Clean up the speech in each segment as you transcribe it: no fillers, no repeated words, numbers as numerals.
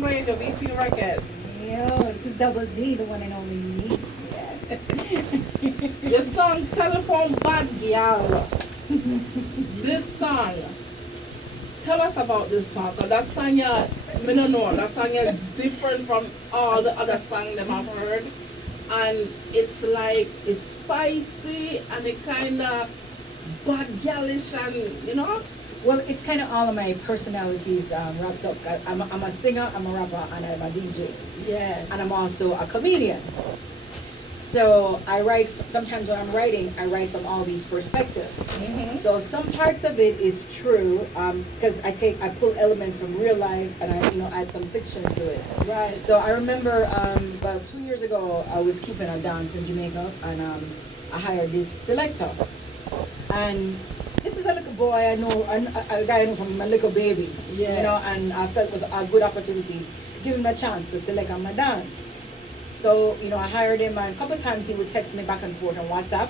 Radio, VP Records. Yo, this is Double D, the one and only me. Yeah. Your song Telephone Bad Girl. This song. Tell us about this song. Cause that song me don't know. That song is different from all the other songs that I've heard. And it's like it's spicy and it kinda bad girlish and you know? Well, it's kind of all of my personalities wrapped up. I'm a singer, I'm a rapper, and I'm a DJ. Yeah. And I'm also a comedian. So I write, sometimes when I'm writing, I write from all these perspectives. Mm-hmm. So some parts of it is true, because I pull elements from real life and I add some fiction to it. Right. So I remember about 2 years ago, I was keeping a dance in Jamaica, and I hired this selector. And this is a little boy I know, a guy I know from a little baby, Yeah. and I felt it was a good opportunity to give him a chance to select on my dance. So, I hired him, and a couple of times he would text me back and forth on WhatsApp,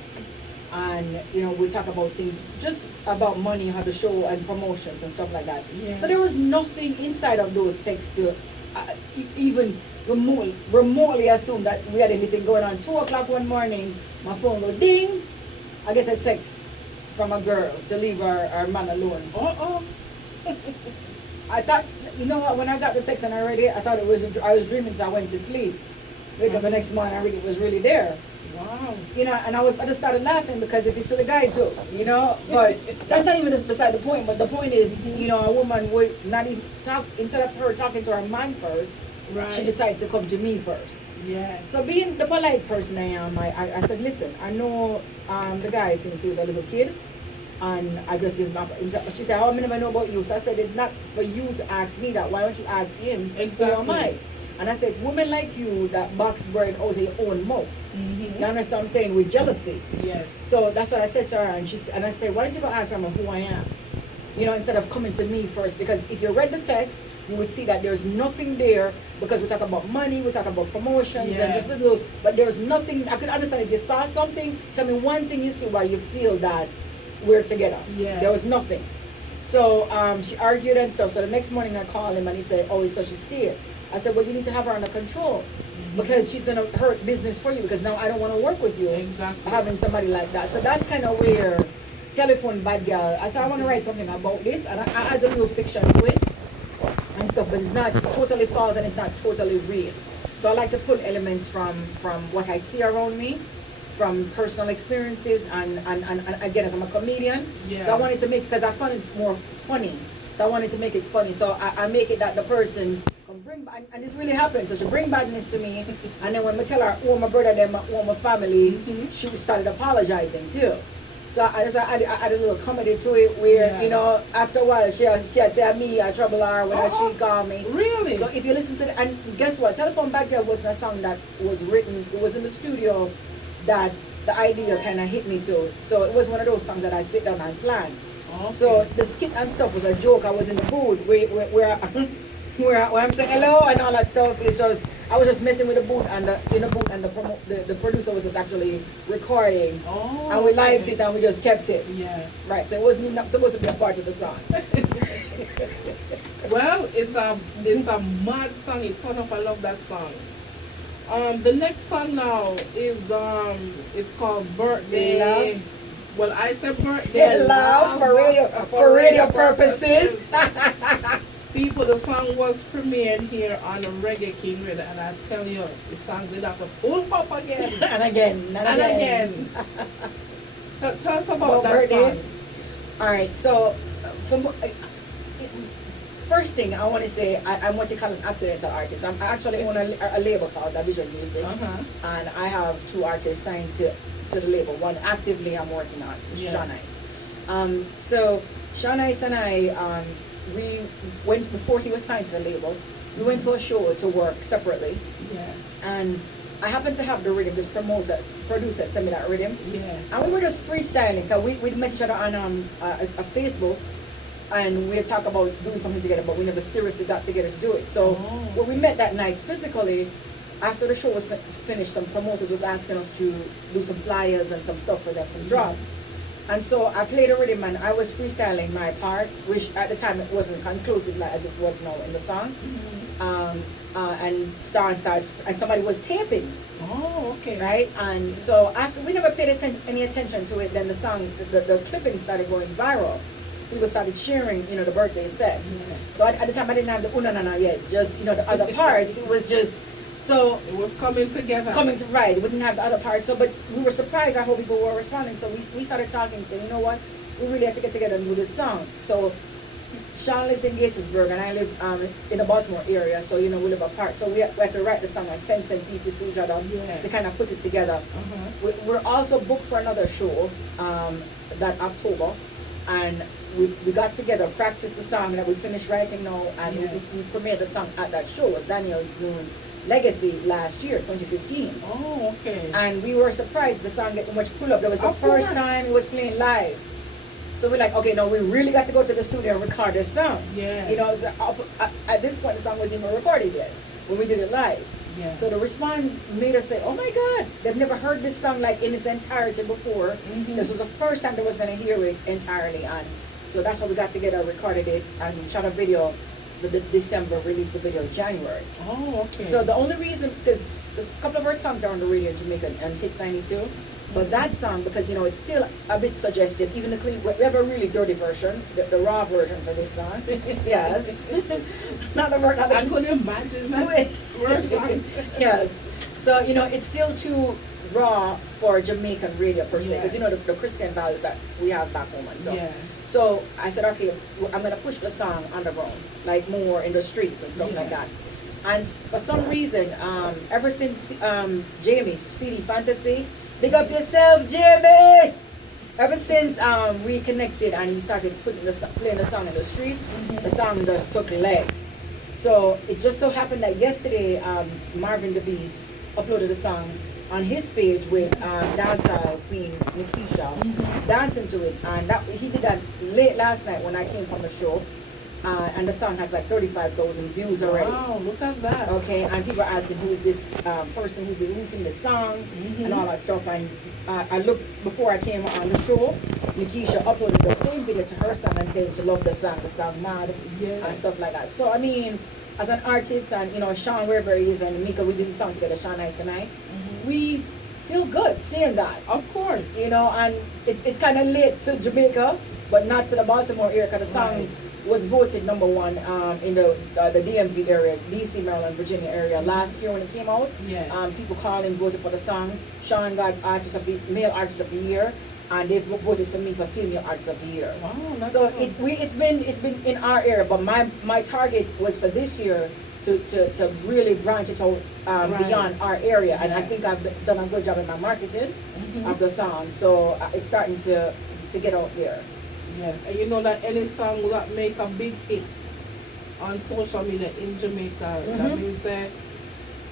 and, we talk about things, just about money, how the show, and promotions and stuff like that. Yeah. So there was nothing inside of those texts to even remotely assume that we had anything going on. 2 o'clock one morning, my phone go ding, I get a text from a girl to leave her man alone. I thought, what, when I got the text and I read it, I thought I was dreaming, so I went to sleep. Wake up the next morning, I read it was really there. Wow. And I just started laughing because if he's still a guy too, but that's not even beside the point. But the point is, a woman would not even talk, instead of her talking to her man first, Right. she decided to come to me first. Yeah. So being the polite person I am, I said, listen, I know the guy since he was a little kid, and I just give him up. She said, I never know about you. So I said, it's not for you to ask me that. Why don't you ask him? Exactly. Who am I? And I said, it's women like you that box bread out of your own mouth. Mm-hmm. You understand what I'm saying? With jealousy. Yes. So that's what I said to her, and I said, why don't you go ask her who I am? Instead of coming to me first, because if you read the text, you would see that there's nothing there, because we talk about money, we talk about promotions, and just little, but there's nothing. I could understand if you saw something, tell me one thing you see why you feel that we're together. Yeah. There was nothing. So she argued and stuff. So the next morning I called him and he said, oh, so she stayed. I said, well, you need to have her under control, because she's going to hurt business for you, because now I don't want to work with you. Exactly. Having somebody like that. So that's kind of where Telephone Bad Girl, I said I want to write something about this, and I add a little fiction to it and stuff, but it's not totally false and it's not totally real. So I like to put elements from what I see around me, from personal experiences, and again, as I'm a comedian, so I wanted to make, because I found it more funny, so I wanted to make it funny. So I make it that the person can bring, and this really happened. So she bring badness to me, and then when I tell her, oh, my brother, then my family, she started apologizing too. So I added a little comedy to it, where after a while she had said me I trouble her when she called me. Really? So if you listen to and guess what? Telephone Bad Girl wasn't a song that was written. It was in the studio that the idea kind of hit me to. So it was one of those songs that I sit down and plan. Okay. So the skit and stuff was a joke. I was in the booth where I'm saying hello and all that stuff. I was just messing with the booth, and the producer was just actually recording, and we lived it and we just kept it. Yeah. Right. So it wasn't even supposed to be a part of the song. Well, it's a mad song. It turned up. I love that song. The next song now is called Birthday Love. Well, I said Birthday Love for radio purposes. People, the song was premiered here on the Reggae King Radio, and I tell you, the song did have to pull up again. and again. Tell us about that Birthday. song. Alright, so first thing I want to say, I'm what you call an accidental artist. I'm actually on a label called Vision Music, and I have 2 artists signed to the label. One actively I'm working on, which is Sean Ice. So Sean Ice and I, we went, before he was signed to the label, we went to a show to work separately. Yeah. And I happened to have the rhythm, this producer sent me that rhythm. Yeah. And we were just freestyling, because we met each other on a Facebook, and we talked about doing something together, but we never seriously got together to do it. So when we met that night physically, after the show was finished, some promoters was asking us to do some flyers and some stuff for them, some drops. And so I played a rhythm and I was freestyling my part, which at the time it wasn't conclusive like as it was now in the song. and song starts, and somebody was taping, Oh, okay. right? And so after we never paid any attention to it, then the song, the clipping started going viral. People started cheering, the birthday sets. Yeah. So at the time I didn't have the unanana yet, just the other parts. It was just so It was coming together. coming to right. We didn't have the other parts. So, but we were surprised at how people were responding. So we started talking and saying, you know what, we really have to get together and do this song. So Sean lives in Gaithersburg and I live in the Baltimore area. So we live apart. So we had to write the song and send some pieces to each other Yeah. to kind of put it together. Uh-huh. We're also booked for another show that October, and we got together, practiced the song that we finished writing now, and Yeah. we premiered the song at that show. It was Daniel Snoon's Legacy last year, 2015. Oh, okay. And we were surprised the song get much pull up. That was the Of first course. time it was playing live. So we're like, okay, no, we really got to go to the studio and record this song. Yeah. So at this point the song wasn't even recorded yet when we did it live. Yeah. So the response made us say, oh my God, they've never heard this song like in its entirety before. Mhm. This was the first time they was going to hear it entirely. And so that's how we got together, recorded it, and shot a video. The December, released the video in January. Oh, okay. So the only reason, because there's a couple of our songs are on the radio in Jamaica and Hits 92, but that song, because it's still a bit suggestive, even the clean, we have a really dirty version, the raw version for this song. Yes. not the I couldn't imagine that. version. Yes. So, it's still too raw for Jamaican radio per se, because Yeah. the Christian values that we have back home and so. Yeah. So I said, okay, I'm gonna push the song underground, like more in the streets and stuff Yeah. like that. And for some reason, ever since Jamie, CD Fantasy, big up yourself, Jamie. Ever since we connected and he started playing the song in the streets, Mhm. the song just took legs. So it just so happened that yesterday, Marvin the Beast uploaded a song on his page with dancehall queen Nikisha dancing to it, and he did that late last night when I came from the show, and the song has like 35,000 views already. Wow, look at that. Okay, and people are asking who's this person who's singing the song and all that stuff. And I looked before I came on the show. Nikisha uploaded the same video to her song and saying she loved the song mad, Yeah. and stuff like that. So I mean, as an artist, and Sean wherever he is and Mika, we did the song together, Sean Ice and I. We feel good saying that. Of course. And it's kind of late to Jamaica, but not to the Baltimore area, because the song Right. was voted number one in the DMV area, DC, Maryland, Virginia area last year when it came out. Yeah. People called and voted for the song. Sean got male artist of the year, and they voted for me for female artist of the year. Wow, that's So cool. it's been in our area, but my target was for this year to really branch it out Right. beyond our area, and I Yeah. think I've done a good job in my marketing Mhm. of the song. So it's starting to get out there. Yes, and you know that any song that make a big hit on social media in Jamaica, that Mhm. means that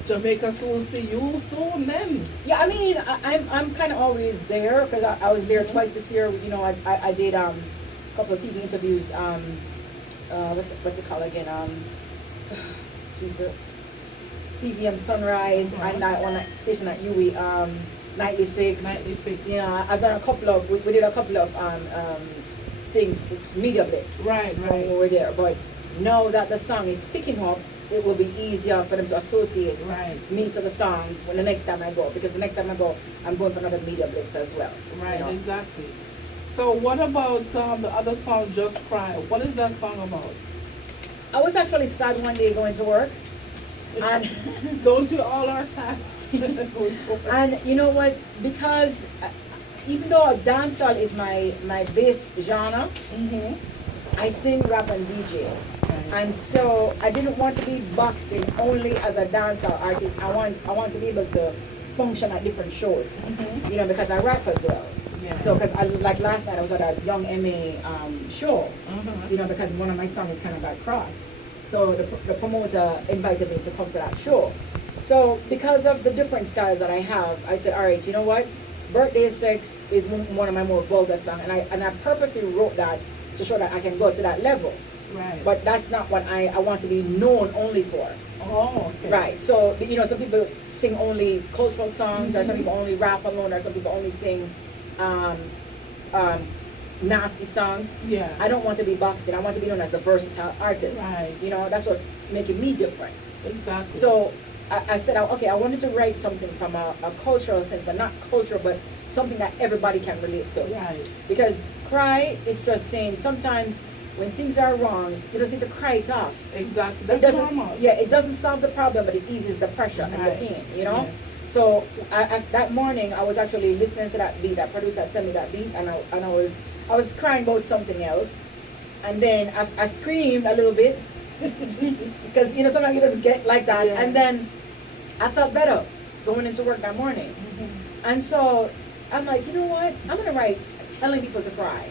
Jamaica soon see you soon then. Yeah, I mean, I'm kind of always there, because I was there Mhm. twice this year. I did a couple of TV interviews. What's it called again? Jesus, CVM Sunrise, and that one station at UE, Nightly Fix. Nightly Fix. I've done a couple of. We did a couple of things, media blitz. Right, When right. we were there, but now that the song is picking up, it will be easier for them to associate Right. me to the songs when the next time I go, because the next time I go, I'm going for another media blitz as well. Right, exactly. So what about the other song, Just Cry? What is that song about? I was actually sad one day going to work, and Don't you all are sad? Going to work. and you know what? Because even though dancehall is my base genre, Mhm. I sing, rap, and DJ. Right. And so I didn't want to be boxed in only as a dancehall artist. I want to be able to function at different shows, Mhm. because I rap as well. Yeah. So, because like last night I was at a Young MA show, Uh-huh. because one of my songs kind of got crossed. So the promoter invited me to come to that show. So because of the different styles that I have, I said, all right, you know what? Birthday Sex is one of my more vulgar songs, and I purposely wrote that to show that I can go to that level. Right. But that's not what I want to be known only for. Oh, okay. Right. So, some people sing only cultural songs, or some people only rap alone, or some people only sing nasty songs. Yeah. I don't want to be boxed in. I want to be known as a versatile artist. Right. You know, that's what's making me different. Exactly. So I said, okay, I wanted to write something from a cultural sense, but not cultural, but something that everybody can relate to. Right. Because cry, it's just saying sometimes when things are wrong, you just need to cry it off. Exactly. It That's doesn't, normal. yeah, it doesn't solve the problem, but it eases the pressure and the Right. pain, you know? Yes. So that morning, I was actually listening to that beat. That producer had sent me that beat, and I was crying about something else, and then I screamed a little bit because you know sometimes you just get like that, Yeah. and then I felt better going into work that morning, and so I'm like, you know what? I'm gonna write telling people to cry.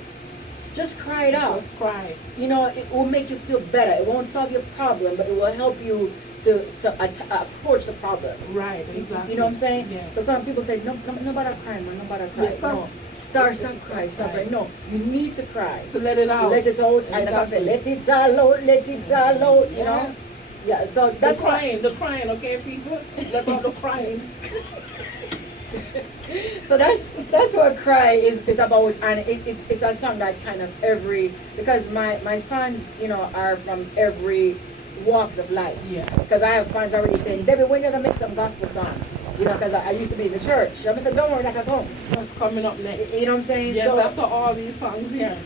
Just cry it out. Just cry. You know, it will make you feel better. It won't solve your problem, but it will help you to approach the problem. Right. Exactly. You know what I'm saying? Yes. So some people say, no bother crying, man, no bother cry. Yes, stop. No. Stop crying, stop crying. No, you need to cry. To let it out. Let it out, and that's what I'm saying, let it all out, let it all out, you know? Yes. Yeah, so that's why. The crying, okay, people? Let out the crying. So that's what cry is about, and it's a song that kind of because my fans, you know, are from every walks of life. Yeah. Because I have fans already saying, Debbie, when you gonna make some gospel songs? You know, because I used to be in the church. So I said, don't worry, that can come. What's coming up next? You know what I'm saying? Yes, So after all these songs here.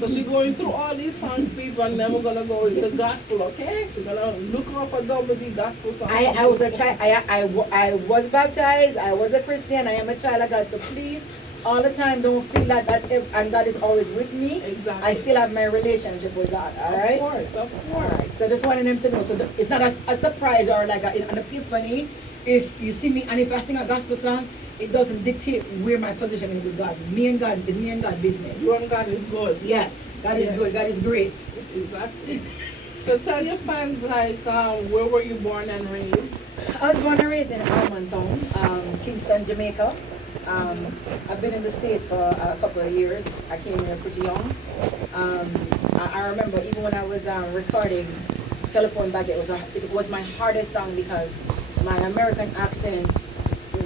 So she's going through all these songs, people, and then we're gonna go into gospel, okay? She's gonna look her up a WD gospel song. I was a child. I was baptized. I was a Christian. I am a child of God. So please, all the time, don't feel like that. And God is always with me. Exactly. I still have my relationship with God. All right. Of course. All right. So just wanting them to know. So it's not a surprise or like an epiphany. If you see me and if I sing a gospel song, it doesn't dictate where my position is with God. Me and God business. You and God is good. Yes, God is Yes. good. God is great. Exactly. So tell your fans, like, where were you born and raised? I was born and raised in Almontown, Kingston, Jamaica. I've been in the States for a couple of years. I came here pretty young. I remember even when I was recording Telephone Back, it was my hardest song because my American accent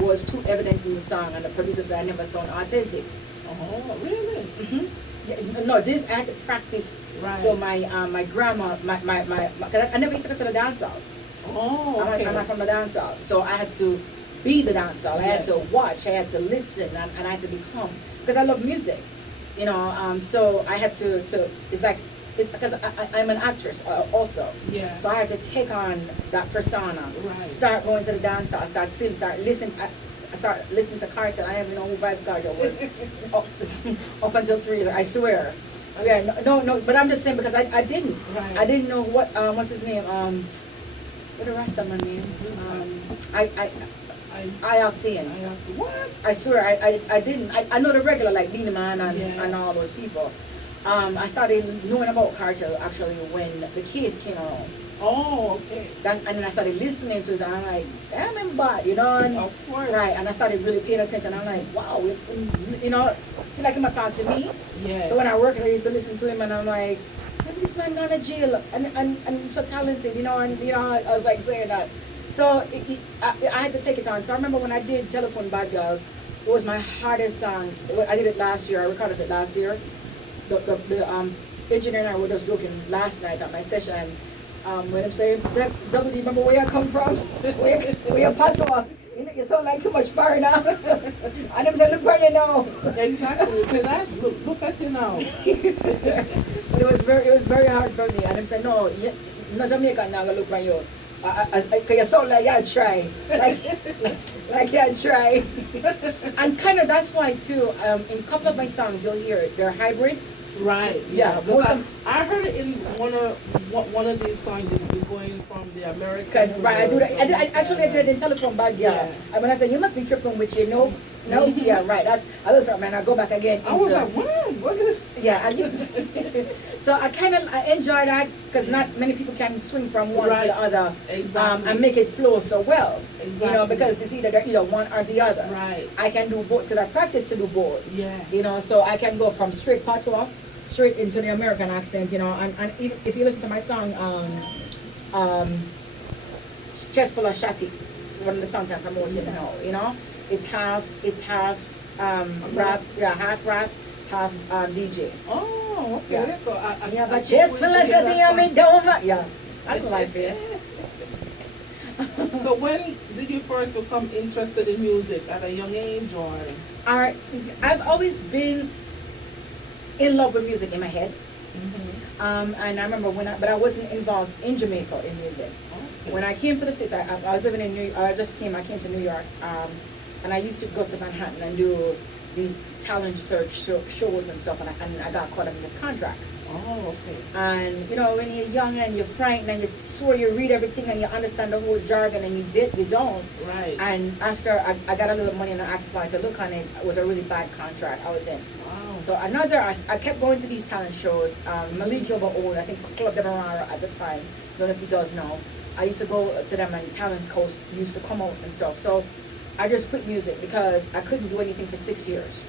was too evident in the song, and the producer said I never sound authentic. Oh, really? Mm-hmm. Yeah, no, this I had to practice. Right. So my grammar, because I never used to go to the dance hall. Oh, okay. I'm not from the dance hall, so I had to be the dance hall. I had Yes. to watch, I had to listen, and I had to become, because I love music, you know. So I had to. It's because I'm an actress also. Yeah. So I had to take on that persona. Right. Start going to the dance hall, start listening. I started listening to Cartel. I didn't even know who Vibes Cartel was up until 3 years. I swear. Yeah, no. But I'm just saying because I didn't. Right. I didn't know what's his name. What the rest of my name? I Octane. What? I swear I didn't. I know the regular like Beanie Man Yeah. and all those people. I started knowing about Cartel actually when the case came around. Oh, okay. And then I started listening to it, and I'm like, damn, I'm bad, you know? And, Of course. right, and I started really paying attention. I'm like, wow, you know, I feel like he must talk to me. Yeah. So when I worked, I used to listen to him, and I'm like, maybe this man gone to jail, and so talented, you know? And you know, I was like saying that. So I had to take it on. So I remember when I did Telephone Bad Girl, it was my hardest song. I did it last year. I recorded it last year. The engineer and I were just joking last night at my session. When I'm saying, Double D, remember where you come from? where you patois? You sound like too much fire now. And I'm saying, look where you know. Exactly. So that look at you now. But it was very hard for me. And I'm saying, no, not Jamaican now, look where you. Cause you sound like you try, like you try. And kind of that's why too. In a couple of my songs, you'll hear it. They're hybrids. Right. Yeah, Because I heard it in one of these songs. You're going from the American. to Right, I do that. the- I did it in Telephone Bad Girl. Yeah. And when I say you must be tripping with you, no, yeah, right. I was right, man. I go back again. I was like, what is? Yeah, I use. So I enjoy that because not many people can swing from one to Right. the other, Exactly. and make it flow so well. Exactly. You know, because it's either one or the other. Right. I can do both because I practice to do both. Yeah. You know, so I can go from straight patois straight into the American accent. You know, and even if you listen to my song, Chest Full of Shatty, it's one of the songs I'm promoting now. You know, It's half rap, yeah, half rap, half DJ. Oh, okay. Yeah. So I Yeah, I but can't just wait to to let hear you that think song. me don't. Yeah, I like it. So when did you first become interested in music? At a young age or? Alright, I've always been in love with music in my head. And I remember but I wasn't involved in Jamaica in music. Okay. When I came to the States, I was living in I came to New York, and I used to go to Manhattan and do these talent search shows and stuff, and I got caught up in this contract. Oh, okay. And you know, when you're young and you're frightened and you swear you read everything and you understand the whole jargon and you don't. Right. And after I got a little money and I actually started to look on it, it was a really bad contract I was in. Wow. So I kept going to these talent shows. Malik Joba owned, I think, Club de Marara at the time. Don't know if he does now. I used to go to them and Talents Coast used to come out and stuff. So I just quit music because I couldn't do anything for 6 years.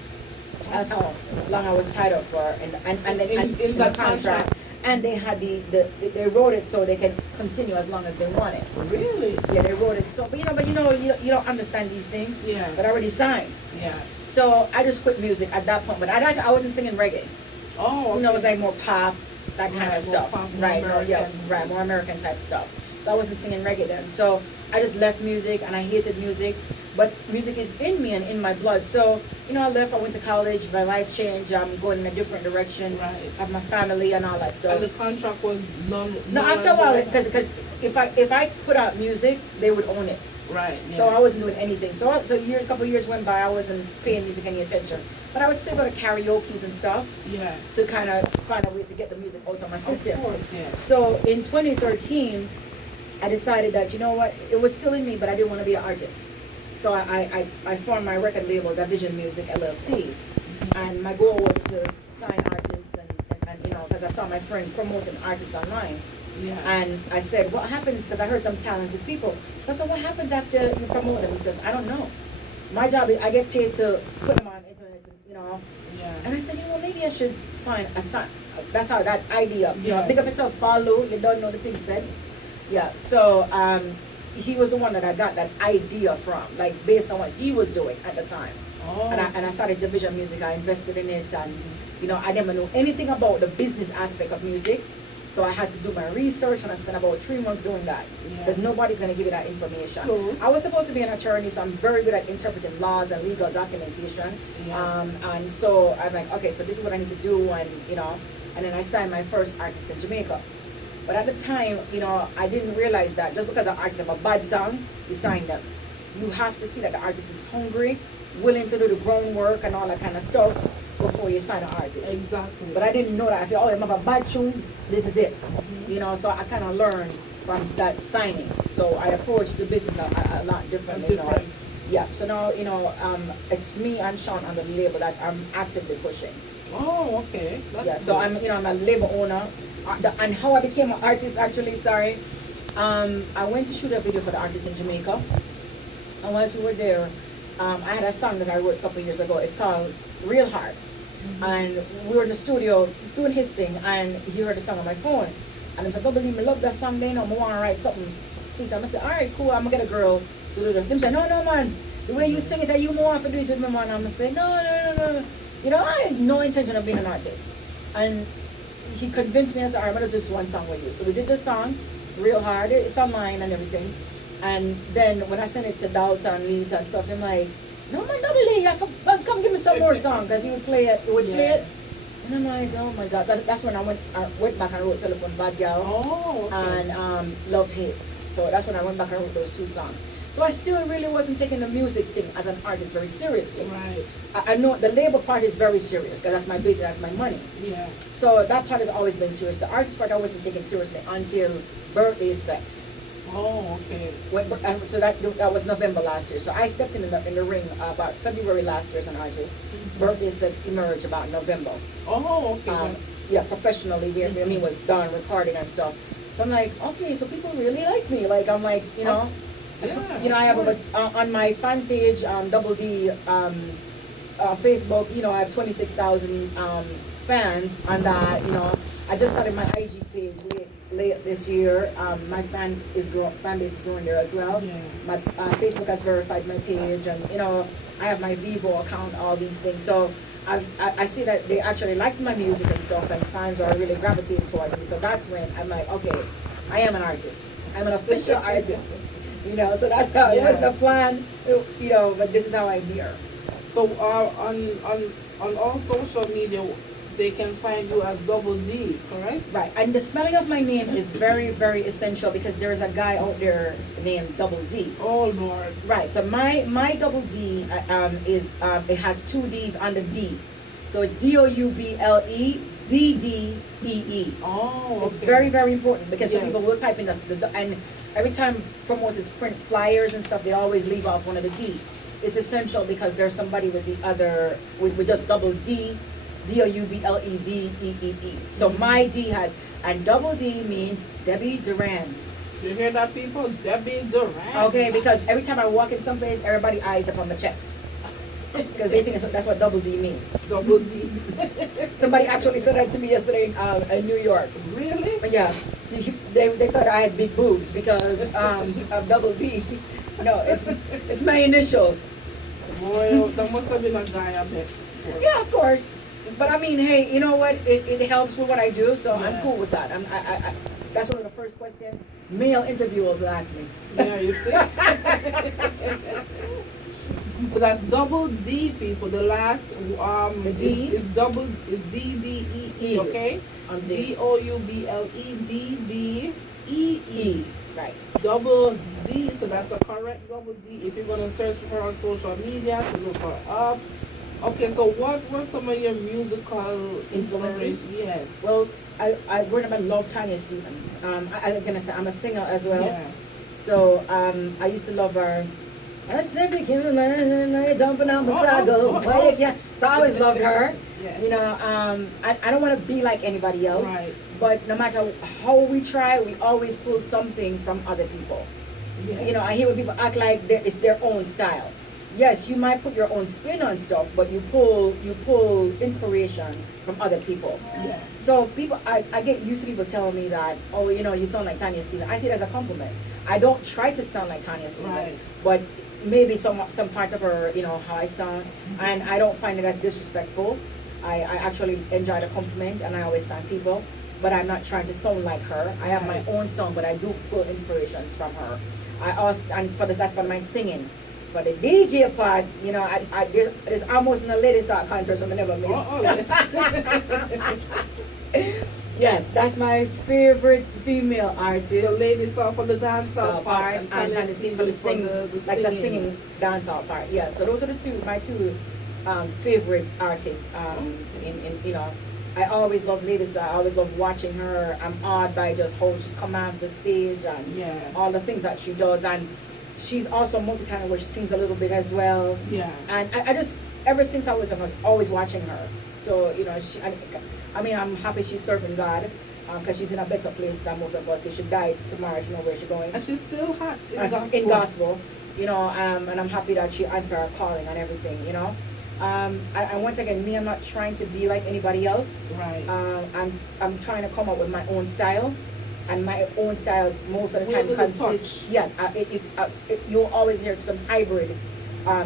That's how long I was tied up for, and in the contract. And they had they wrote it so they can continue as long as they wanted. Really? Yeah, they wrote it so, but you don't understand these things. Yeah. But I already signed. Yeah. So I just quit music at that point. But I wasn't singing reggae. Oh, okay. You know, it was like more pop, that kind Right, of more stuff. pop, more Right, American. more American type stuff. So I wasn't singing reggae then. So I just left music and I hated music. But music is in me and in my blood. So, I left, I went to college, my life changed, I'm going in a different direction. Right. I have my family and all that stuff. And the contract was No, after a while, because if I put out music, they would own it. Right. Yeah. So I wasn't doing anything. So a couple of years went by, I wasn't paying music any attention. But I would still go to karaoke's and stuff Yeah. to kind of find a way to get the music out of my system. Of course, yeah. So in 2013, I decided that, you know what, it was still in me, but I didn't want to be an artist. So I formed my record label, Division Music LLC. And my goal was to sign artists and because I saw my friend promoting artists online. Yeah. And I said, what happens, because I heard some talented people. So I said, what happens after you promote them? He says, I don't know. My job is, I get paid to put them on internet, Yeah. And I said, maybe I should find a sign. That's how that idea, Yeah. pick up yourself, follow, you don't know the thing said. Yeah, so he was the one that I got that idea from, like based on what he was doing at the time. Oh. And I started Division Music, I invested in it, and I didn't know anything about the business aspect of music. So I had to do my research, and I spent about 3 months doing that. Yeah. Because nobody's going to give you that information. True. I was supposed to be an attorney, so I'm very good at interpreting laws and legal documentation. Yeah. And so I'm like, okay, so this is what I need to do, and then I signed my first artist in Jamaica. But at the time, I didn't realize that just because an artist have a bad song, you sign them. You have to see that the artist is hungry, willing to do the groundwork and all that kind of stuff before you sign an artist. Exactly. But I didn't know that. I feel, I have a bad tune, this is it. So I kind of learned from that signing. So I approached the business a lot differently. Different. Yeah. So now, it's me and Sean on the label that I'm actively pushing. Oh, okay. That's So good. I'm a label owner. And how I became an artist, actually, sorry. I went to shoot a video for the artist in Jamaica. And once we were there, I had a song that I wrote a couple of years ago. It's called Real Hard. And we were in the studio doing his thing, and he heard the song on my phone. And I said, "Double me love that song, I want to write something." I said, "All right, cool, I'm going to get a girl to do that." They said, "No, man, the way you sing it, that you want to do it with me, man." I'm going to say, no. I had no intention of being an artist. And he convinced me, I said, "All right, I'm going to do this one song with you." So we did the song, Real Hard. It's online and everything. And then when I sent it to Dalton, Lita and stuff, I'm like, "No, man, Double A, come give me some more song," because he would play it. Play it. And I'm like, oh my God. So that's when I went back and wrote Telephone Bad Girl. Oh, okay. And Love Hate. So that's when I went back and wrote those 2 songs. So I still really wasn't taking the music thing as an artist very seriously. Right. I know the labor part is very serious because that's my business, that's my money. Yeah. So that part has always been serious. The artist part I wasn't taking seriously until Birthday Sex. Oh, okay. So that was November last year. So I stepped in the ring about February last year as an artist. Birthday Sex emerged about November. Oh, okay. Yeah, professionally, me was done recording and stuff. So I'm like, okay, so people really like me. Like I'm like, Yeah, I have on my fan page, Double D, Facebook. I have 26,000 fans, and I just started my IG page late this year. My fan base is growing there as well. Yeah. My Facebook has verified my page, and I have my Vivo account, all these things. So I see that they actually like my music and stuff, and fans are really gravitating towards me. So that's when I'm like, okay, I am an artist. I'm an official artist. So that's how it was the plan. But this is how I'm here. So on all social media, they can find you as Double D, correct? Right, and the spelling of my name is very, very essential because there's a guy out there named Double D. Oh Lord. Right, so my Double D is it has two D's on the D, so it's DOUBLE DDEE. Oh, okay. It's very, very important because some Yes. people will type in and every time promoters print flyers and stuff, they always leave off one of the D. It's essential because there's somebody with the other with just double D. DOUBLEDEEE. So my D has, and double D means Debbie Duran. You hear that, people? Debbie Duran. Okay, because every time I walk in some place, everybody eyes up on the chest. Because they think that's what double D means. Double D. Somebody actually said that to me yesterday in New York. Really? Yeah, they thought I had big boobs because of double D. No, it's my initials. Boy, that must have been a guy I bet. Yeah, of course. But I mean, hey, you know what? It helps with what I do, so I'm Yeah. cool with that. That's one of the first questions male interviewers will ask me. Yeah, you see? So that's double D, people. The last The D? is double is DDEE, okay? On D. DOUBLEDDEE. Right. Double D, so that's the correct double D. If you're gonna search for her on social media to look her up. Okay, so what were some of your musical inspirations? Yes. Well, I growing up, I love Kanye Stevens. I'm gonna say I'm a singer as well. Yeah. So I used to love her. I said, you're dumping on my saddle. So I always loved her. Yeah. I don't want to be like anybody else. Right. But no matter how we try, we always pull something from other people. Yes. I hear when people act like it's their own style. Yes, you might put your own spin on stuff, but you pull inspiration from other people. Yeah. So I get used to people telling me that, oh, you sound like Tanya Stevens. I see it as a compliment. I don't try to sound like Tanya Stevens, Right. but maybe some parts of her, how I sound, and I don't find it as disrespectful. I actually enjoy the compliment, and I always thank people, but I'm not trying to sound like her. I have my own song, but I do pull inspirations from her. I also, and that's for my singing. For the DJ part, there's almost no ladies at concert, so I never miss. Yes, that's my favorite female artist. The ladies saw for the dancehall part, and Tanya Stevens for the singing dancehall part. Yeah, so those are my two favorite artists. I always love ladies. I always love watching her. I'm awed by just how she commands the stage and all the things that she does. And she's also multi-talented where she sings a little bit as well. Yeah. And I just, ever since I was always watching her. So, I'm happy she's serving God because she's in a better place than most of us. If she died tomorrow, she know where she's going. And she's still hot in gospel. And I'm happy that she answered her calling and everything, and once again, I'm not trying to be like anybody else. Right. I'm trying to come up with my own style. And my own style most of the time consists, you'll always hear some hybrid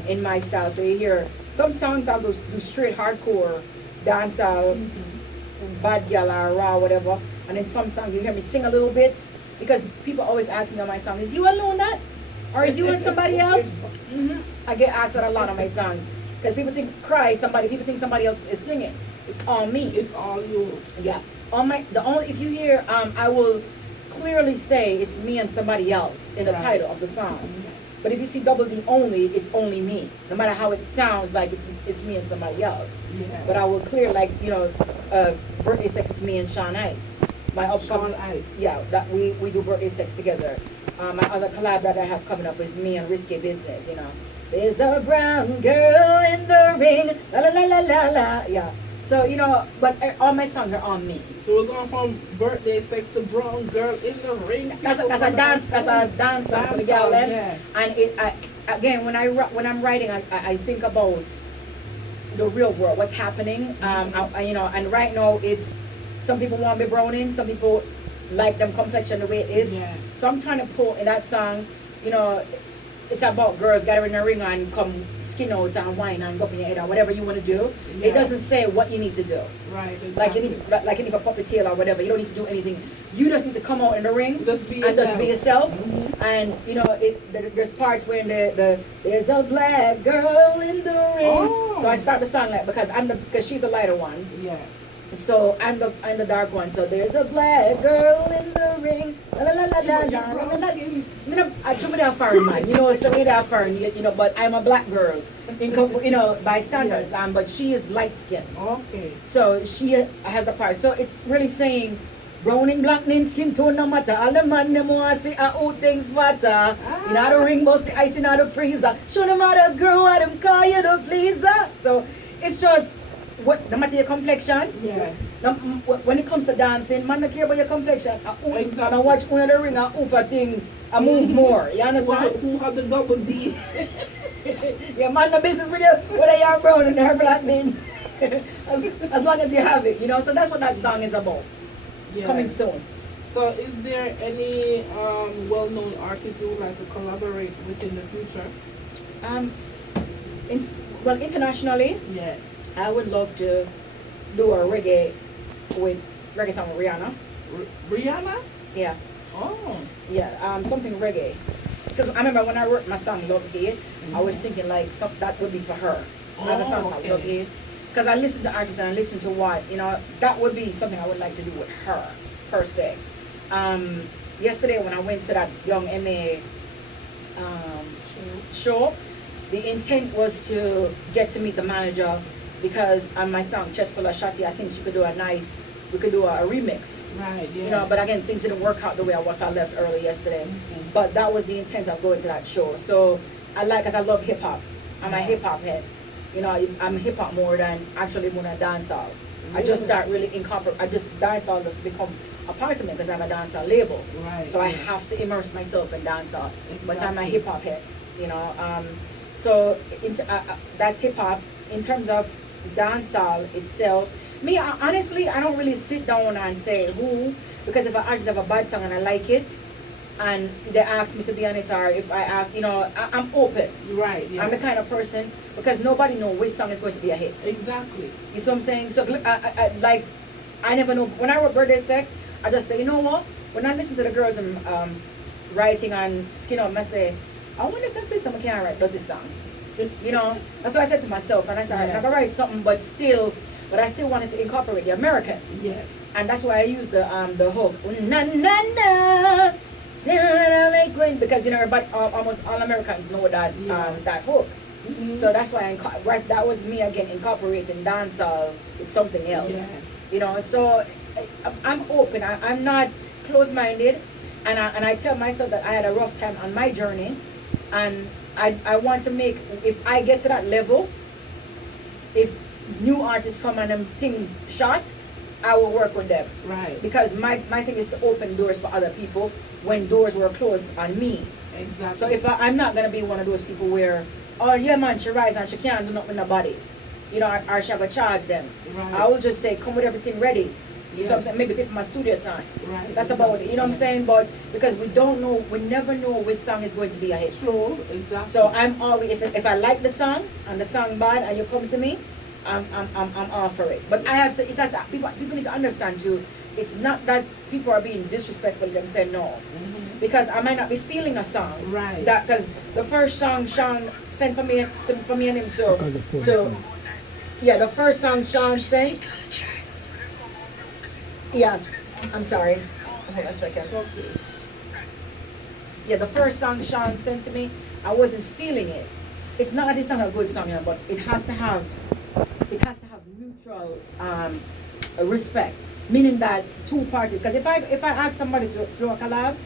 in my style. So you hear some songs I'll do straight hardcore, dancehall, bad girl or raw, whatever. And then some songs you hear me sing a little bit because people always ask me on my song, is you alone that? Or is you and somebody else? I get asked that a lot on my songs because people think people think somebody else is singing. It's all me. It's all you. Yeah. If you hear, I will clearly say it's me and somebody else in the title of the song. But if you see double D only, it's only me. No matter how it sounds like it's me and somebody else. Yeah. But I will clear birthday sex is me and Sean Ice. My upcoming Sean Ice. Yeah, that we do birthday sex together. My other collab that I have coming up is me and Risky Business. There's a brown girl in the ring. La la la la la la. Yeah. So, but all my songs are on me. So we're going from birthday sex to brown girl in the ring. That's a dance song for the girl. Yeah. And again, when I'm writing, I think about the real world, what's happening. And right now it's some people want me browning, some people like them complexion the way it is. Yeah. So I'm trying to pull in that song, you know, it's about girls gathering a ring and come skin out and wine and go up in your head or whatever you want to do. Yeah. It doesn't say what you need to do. Right. Exactly. Like you need a puppeteer or whatever. You don't need to do anything. You just need to come out in the ring Just be and just yourself. be yourself. Mhm. And you know, there's parts where there's a black girl in the ring. Oh. So I start the song like because she's the lighter one. Yeah. So I'm the dark one. So there's a black girl in the ring. La la la la la Your la la brown la. skin. I told me that foreign man, you know, so me that foreign, you know, but I'm a black girl, you know, by standards, but she is light skinned. Okay. So she has a part. So it's really saying, brown and black in skin tone no matter. All the man them want to see how things matter. You know, the ring bust the ice in the freezer. Show them how the girl what them call you the pleaser. So it's just no matter your complexion. Yeah. Now, when it comes to dancing, man don't care about your complexion. Exactly. And I watch one of the ring and over thing I move more. You understand? Who have the double D? Yeah, man, the business with you, whether you're brown and you're black, man. as long as you have it, you know. So that's what that song is about. Yeah. Coming soon. So is there any well-known artists you would like to collaborate with in the future? Well, internationally, Yeah. I would love to do a reggae song with Rihanna. Rihanna? Yeah, Oh. yeah, something reggae. Because I remember when I wrote my song Love It, I was thinking like that would be for her. I have a song called Love It. Because I listen to artists and I listen to what, you know, that would be something I would like to do with her, per se. Yesterday when I went to that Young MA show, the intent was to get to meet the manager because on my song Chest Full of Shotty, I think we could do a remix. Right, yeah. You know, but again, things didn't work out the way I left early yesterday. But that was the intent of going to that show. So because I love hip hop. I'm a hip hop head. You know, I'm hip hop more than dancehall. I just start really dancehall just become a part of me because I'm a dancehall label. Right. So I have to immerse myself in dancehall. But I'm a Exactly. hip hop head, you know. So that's hip hop. In terms of dancehall itself, honestly, I don't really sit down and say who, because if an artist have a bad song and I like it, and they ask me to be on it, or if I have, you know, I'm open. Right, yeah. I'm the kind of person, because nobody knows which song is going to be a hit. Exactly. You see what I'm saying? So, I never know. When I wrote Birthday Sex, I just say, you know what? When I listen to the girls writing on Skin Out, I say, I wonder if that feel someone can write dirty song. You know? That's what I said to myself. And I said, Yeah. I can write something, but I still wanted to incorporate the Americans. Yes. And that's why I used the hook. Na na na. Because you know, everybody, almost all Americans know that that hook. Mm-hmm. So that's why that was me again incorporating dancehall with something else. Yeah. You know, so I'm open. I'm not closed-minded, and I tell myself that I had a rough time on my journey, and I want to make, if I get to that level, if new artists come and them thing shot, I will work with them. Right. Because my thing is to open doors for other people when doors were closed on me. Exactly. So if I'm not gonna be one of those people where, oh yeah man, she rise and she can't do nothing with nobody, you know, or she have to charge them. Right. I will just say, come with everything ready. Yes. So I'm saying, maybe pay for my studio time. Right. That's about it. You know what I'm saying? But because we never know which song is going to be a hit. True. Exactly. So I'm always, if I like the song and the song bad and you come to me, I'm all for it. But I have to. People need to understand too. It's not that people are being disrespectful. Them saying no, because I might not be feeling a song. Right. That because the first song Sean sent for me and him to yeah, the first song Sean sent. Yeah, I'm sorry. Hold on a second. Okay. Yeah, the first song Sean sent to me, I wasn't feeling it. It's not a good song, you know, but it has to have mutual respect, meaning that two parties. Because if I ask somebody to throw a collab,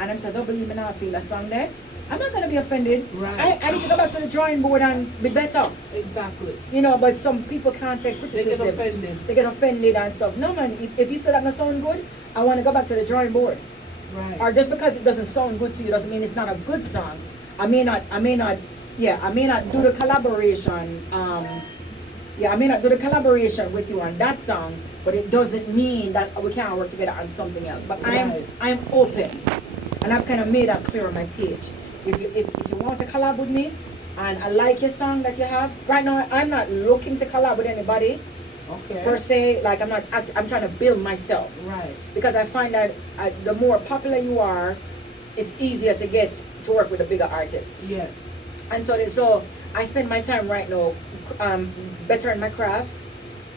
and I'm saying, don't believe me now, I feel a song there, I'm not gonna be offended. Right. I need to go back to the drawing board and be better. Exactly. You know, but some people can't take They criticism. get offended. They get offended and stuff. No man, if you say that doesn't sound good, I want to go back to the drawing board. Right. Or just because it doesn't sound good to you doesn't mean it's not a good song. I may not do the collaboration. I may not do the collaboration with you on that song, but it doesn't mean that we can't work together on something else. But Right. I'm open, and I've kind of made that clear on my page. If you want to collab with me, and I like your song that you have, right now I'm not looking to collab with anybody Okay. per se. Like I'm trying to build myself, Right. because I find that the more popular you are, it's easier to get to work with a bigger artist. Yes. And so I spend my time right now bettering my craft,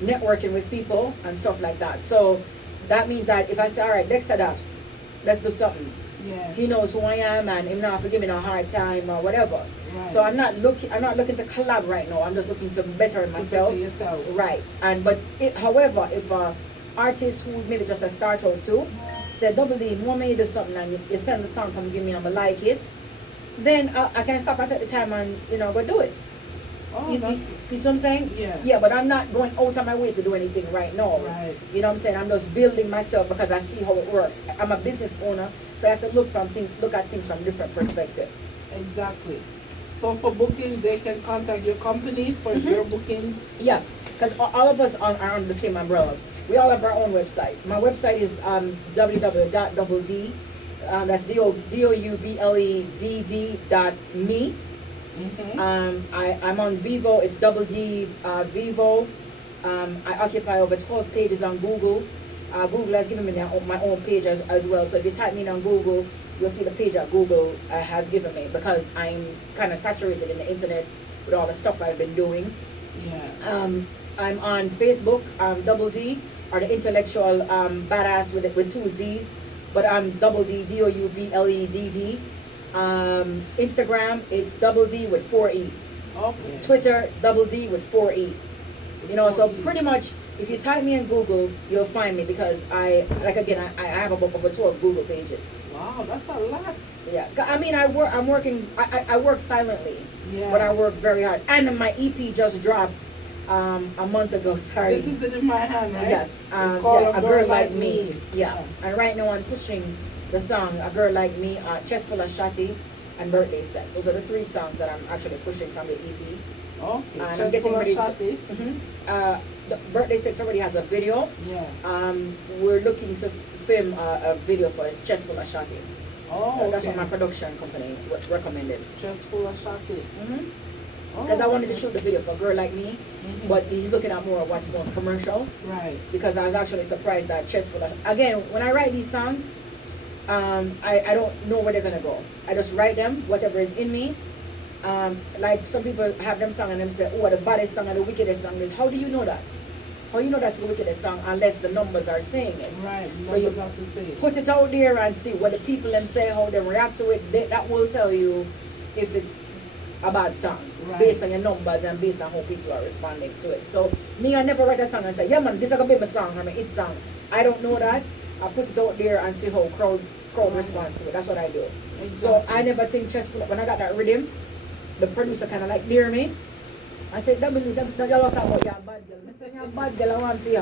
networking with people and stuff like that. So that means that if I say, all right, Dexter Daps, let's do something. Yeah. He knows who I am, and him not for giving me a hard time or whatever. Right. So I'm not looking to collab right now. I'm just looking to better myself. To yourself. Right. However, if a artist who maybe just a start out too said, Double D, want me to do something, and you send the song, come give me, and I like it, then I can stop at the time and go do it. Oh, You see what I'm saying? Yeah. Yeah, but I'm not going out of my way to do anything right now. Right. You know what I'm saying? I'm just building myself because I see how it works. I'm a business owner, so I have to look at things from different perspective. Exactly. So for bookings, they can contact your company for your bookings. Yes, because all of us are under the same umbrella. We all have our own website. My website is www.doubled, that's DOUBLEDD.me. Mm-hmm. I'm on Vivo. It's Double D Vivo. I occupy over 12 pages on Google. Google has given me my own page as well. So if you type me in on Google, you'll see the page that Google has given me, because I'm kind of saturated in the internet with all the stuff I've been doing. Yeah. I'm on Facebook, Double D, or the intellectual badass with 2 Z's, but I'm Double D, DOUBLEDD. Instagram, it's Double D with 4 E's. Okay. Twitter, Double D with 4 E's. So 4 E's. pretty much, if you type me in Google, you'll find me, because I have about over 12 Google pages. Wow, that's a lot. Yeah, I mean, I work silently, Yeah. but I work very hard. And my EP just dropped a month ago. Sorry. This is in my hand, right? Yes, It's called A Girl Like Me. Yeah. Yeah, and right now I'm pushing the song A Girl Like Me, Chest Full of Shotty, and Birthday Sex. Those are the 3 songs that I'm actually pushing from the EP. Okay. And I'm Just getting full of ready to. shotty. The Birthday Sex already has a video. Yeah. We're looking to film a video for Chest Full of Shotty. Oh, That's okay. what my production company recommended. Just full of shotty. Because I wanted to okay. shoot the video for a Girl Like Me, Mhm. but he's looking at more what's more commercial. Right. Because I was actually surprised that Chest Full of. Again, when I write these songs, I don't know where they're gonna go. I just write them, whatever is in me. Like some people have them song and them say, oh, the baddest song and the wickedest song is. How do you know that? How you know that's the wickedest song unless the numbers are saying it? Right. So you Numbers have to say it. put it out there and see what the people them say, how they react to it. That will tell you if it's a bad song, Right. based on your numbers and based on how people are responding to it. So me, I never write a song and say, yeah man, this is gonna be my song or my hit song. I don't know that. I put it out there and see how crowd responds to it. That's what I do. So Exactly. I never think Chest Full of. When I got that rhythm, the producer kind of like near me. I said, that y'all talking about your bad girl. I said, you're a bad girl, I want to you.